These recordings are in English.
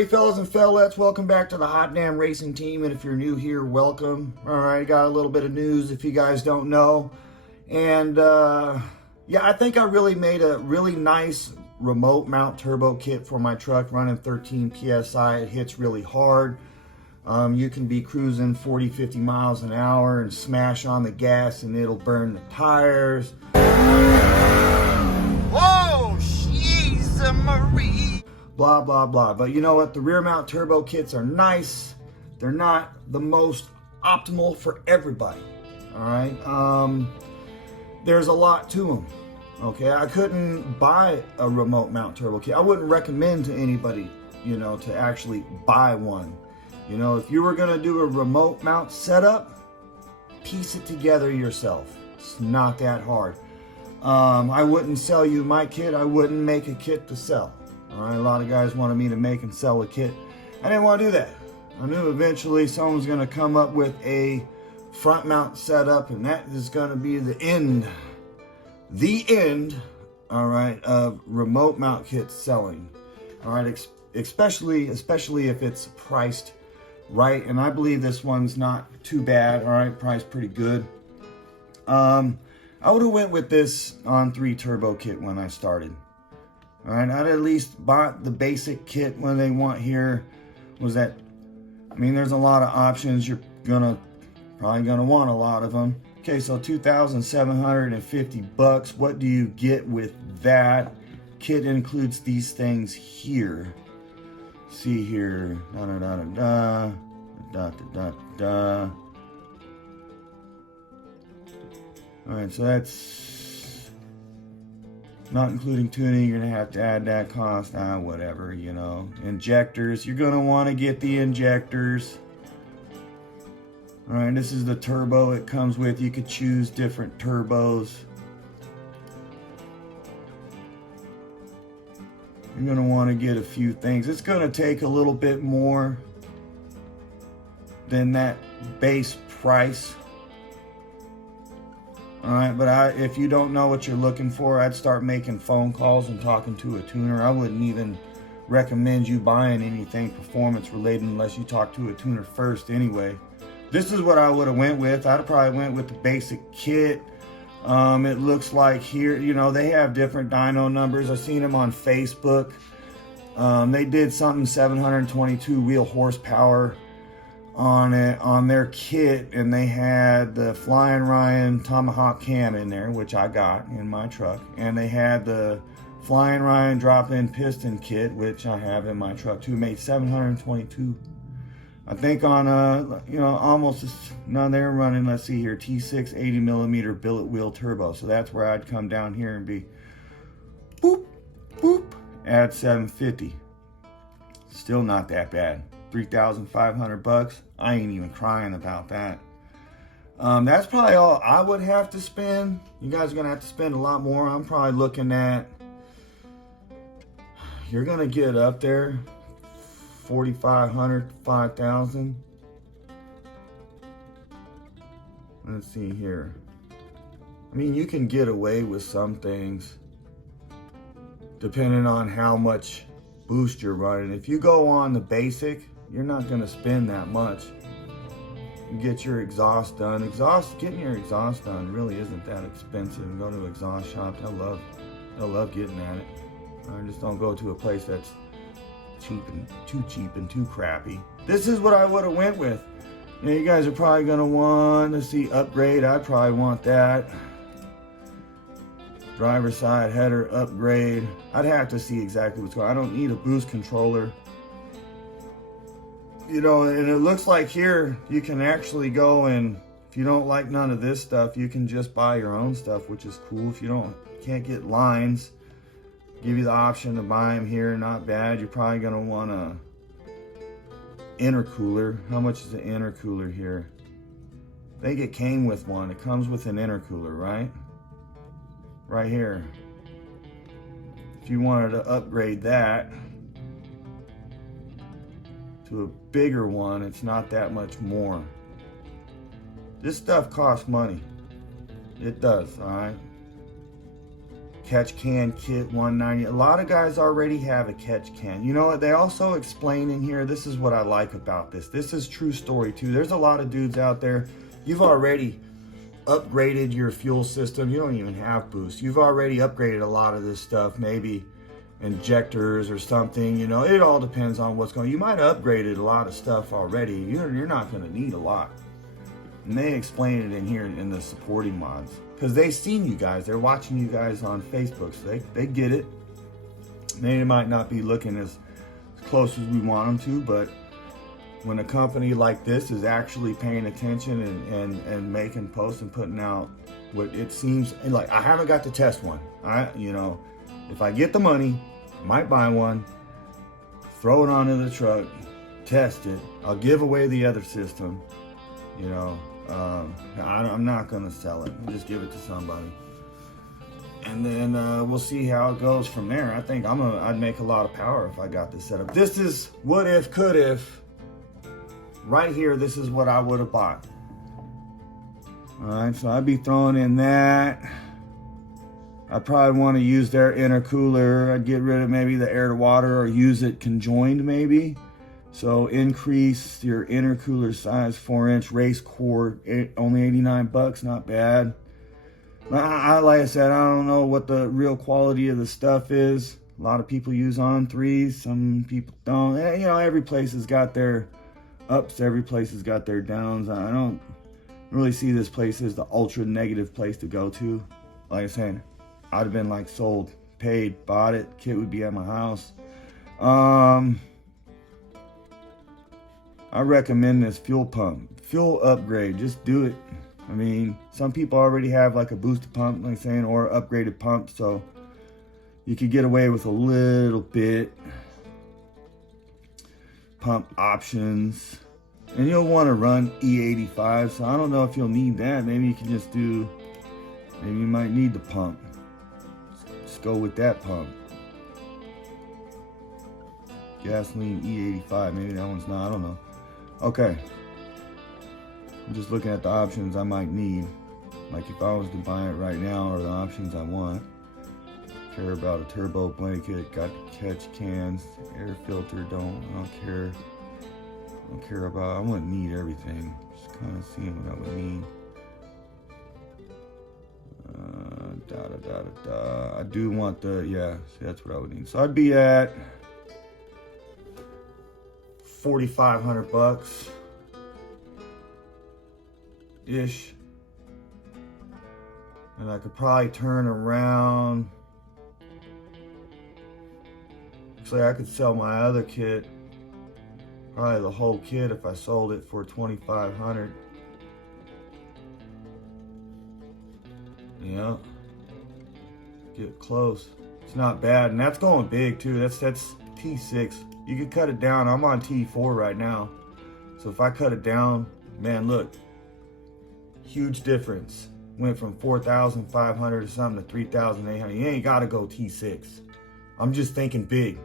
Alrighty, fellas and fellettes, welcome back to the Hot Damn Racing Team. And if you're new here, welcome. Alright, got a little bit of news if you guys don't know. And yeah, I think I really made a really nice remote mount turbo kit for my truck running 13 PSI. It hits really hard. You can be cruising 40-50 miles an hour and smash on the gas and it'll burn the tires. Whoa, she's a Marie. Blah, blah, blah. But you know what? The rear mount turbo kits are nice. They're not the most optimal for everybody. All right. There's a lot to them. Okay. I couldn't buy a remote mount turbo kit. I wouldn't recommend to anybody, you know, to actually buy one. You know, if you were going to do a remote mount setup, piece it together yourself. It's not that hard. I wouldn't sell you my kit. I wouldn't make a kit to sell. All right, a lot of guys wanted me to make and sell a kit. I didn't want to do that. I knew eventually someone's going to come up with a front mount setup, and that is going to be the end, all right, of remote mount kits selling. All right, especially if it's priced right, and I believe this one's not too bad. All right, priced pretty good. I would have went with this on 3 turbo kit when I started. All right, I'd at least bought the basic kit when they want here. Was that, I mean, there's a lot of options. You're probably gonna want a lot of them. Okay, so $2,750. What do you get with that? Kit includes these things here. See here, da da da da da da da da. All right, so that's not including tuning. You're gonna have to add that cost. Whatever, you know. Injectors, you're gonna want to get the injectors. All right, this is the turbo it comes with. You could choose different turbos. You're gonna want to get a few things. It's gonna take a little bit more than that base price. All right, but if you don't know what you're looking for, I'd start making phone calls and talking to a tuner. I wouldn't even recommend you buying anything performance related unless you talk to a tuner first anyway. This is what I would have went with. I'd probably went with the basic kit. It looks like here, you know, they have different dyno numbers. I've seen them on Facebook. They did something 722 wheel horsepower on it, on their kit, and they had the Flying Ryan Tomahawk cam in there, which I got in my truck, and they had the Flying Ryan drop-in piston kit, which I have in my truck too. Made 722. I think on you know, almost, no, they're running, let's see here, T6 80mm billet wheel turbo. So that's where I'd come down here and be boop boop, add 750. Still not that bad. $3,500. I ain't even crying about that. That's probably all I would have to spend. You guys are gonna have to spend a lot more. I'm probably looking at, you're gonna get up there 4,500, 5,000. Let's see here. I mean, you can get away with some things depending on how much boost you're running. If you go on the basic, you're not going to spend that much. You get your exhaust done. Getting your exhaust done really isn't that expensive. Go to an exhaust shop. They'll love getting at it. I just don't go to a place that's cheap and too crappy. This is what I would have went with. Now, you guys are probably going to want to see upgrade. I'd probably want that. Driver side header upgrade. I'd have to see exactly what's going on. I don't need a boost controller. You know, and it looks like here you can actually go, and if you don't like none of this stuff, you can just buy your own stuff, which is cool. If you can't get lines, give you the option to buy them here. Not bad. You're probably going to want a intercooler. How much is the intercooler here? I think it came with one. It comes with an intercooler, right? Right here. If you wanted to upgrade that to a bigger one, it's not that much more. This stuff costs money. It does, all right? Catch can kit 190. A lot of guys already have a catch can. You know what? They also explain in here, this is what I like about this. This is true story too. There's a lot of dudes out there, you've already upgraded your fuel system. You don't even have boost. You've already upgraded a lot of this stuff, maybe injectors or something, you know. It all depends on what's going on. You might have upgraded a lot of stuff already. You're not going to need a lot. And they explain it in here in the supporting mods. Because they've seen you guys. They're watching you guys on Facebook. So they get it. They might not be looking as close as we want them to. But when a company like this is actually paying attention and making posts and putting out what it seems like. I haven't got to test one. You know, if I get the money, I might buy one. Throw it onto the truck. Test it. I'll give away the other system. You know. I'm not gonna sell it. I'll just give it to somebody, and then we'll see how it goes from there. I think I'd make a lot of power if I got this set up. This is what if, could if. Right here, this is what I would have bought. All right, so I'd be throwing in that. I probably want to use their intercooler. I'd get rid of maybe the air to water or use it conjoined maybe. So increase your intercooler size, 4-inch race core, only 89 bucks, not bad. Like I said, I don't know what the real quality of the stuff is. A lot of people use on 3s, some people don't. You know, every place has got their ups, every place has got their downs. I don't really see this place as the ultra negative place to go to. Like I said, I'd have been like sold, paid, bought it, kit would be at my house. I recommend this fuel pump, fuel upgrade. Just do it. I mean, some people already have like a boosted pump, like saying, or upgraded pump, so you could get away with a little bit. Pump options, and you'll want to run E85. So I don't know if you'll need that. Maybe you can just do. Maybe you might need the pump. Just go with that pump. Gasoline E85. Maybe that one's not. I don't know. Okay, I'm just looking at the options I might need. Like if I was to buy it right now, or the options I want. Care about a turbo blanket, got catch cans, air filter, I don't care about, I wouldn't need everything. Just kind of seeing what I would need. I do want the, yeah, see, that's what I would need. So I'd be at 4,500 bucks ish, and I could probably turn around. Actually, I could sell my other kit, probably the whole kit, if I sold it for 2,500. Yeah, get close. It's not bad, and that's going big too. That's T6. You could cut it down. I'm on T4 right now. So if I cut it down, man, look. Huge difference. Went from 4,500 or something to 3,800. You ain't got to go T6. I'm just thinking big.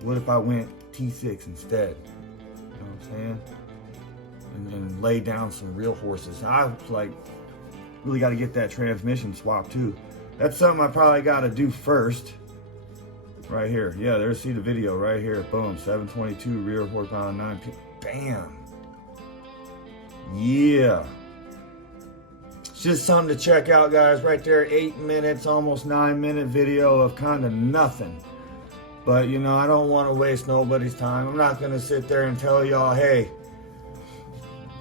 What if I went T6 instead? You know what I'm saying? And then lay down some real horses. I like really got to get that transmission swapped too. That's something I probably got to do first. Right here. Yeah, there's, see the video right here. Boom. 722 rear horsepower 9. Bam. Yeah. It's just something to check out, guys. Right there, 8 minutes, almost 9-minute video of kind of nothing. But, you know, I don't want to waste nobody's time. I'm not going to sit there and tell y'all, hey,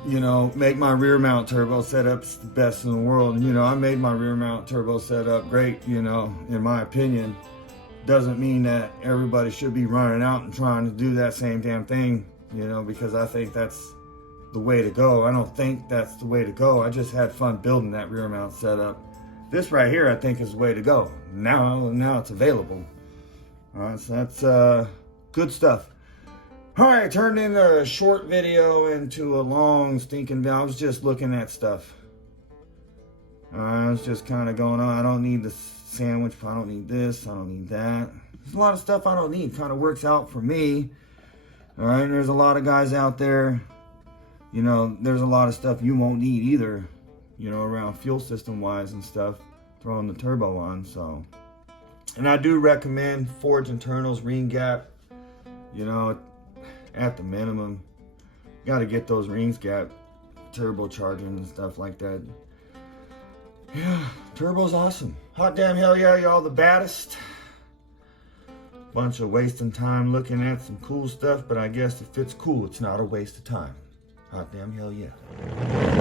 you know, make my rear mount turbo setup's the best in the world. You know, I made my rear mount turbo setup great, you know, in my opinion. Doesn't mean that everybody should be running out and trying to do that same damn thing, you know, because I think that's the way to go. I don't think that's the way to go. I just had fun building that rear mount setup. This right here, I think, is the way to go. Now it's available. All right, so that's good stuff. All right, turned in a short video into a long stinking video. I was just looking at stuff. I was just kind of going on. I don't need the sandwich. I don't need this. I don't need that. There's a lot of stuff I don't need. Kind of works out for me. All right, there's a lot of guys out there. You know, there's a lot of stuff you won't need either. You know, around fuel system wise and stuff. throwing the turbo on. So, and I do recommend forged internals, ring gap, you know, at the minimum. Got to get those rings gap, turbocharging and stuff like that. Yeah, turbo's awesome. Hot damn hell yeah, y'all the baddest. Bunch of wasting time looking at some cool stuff, but I guess if it's cool, it's not a waste of time. Hot damn hell yeah.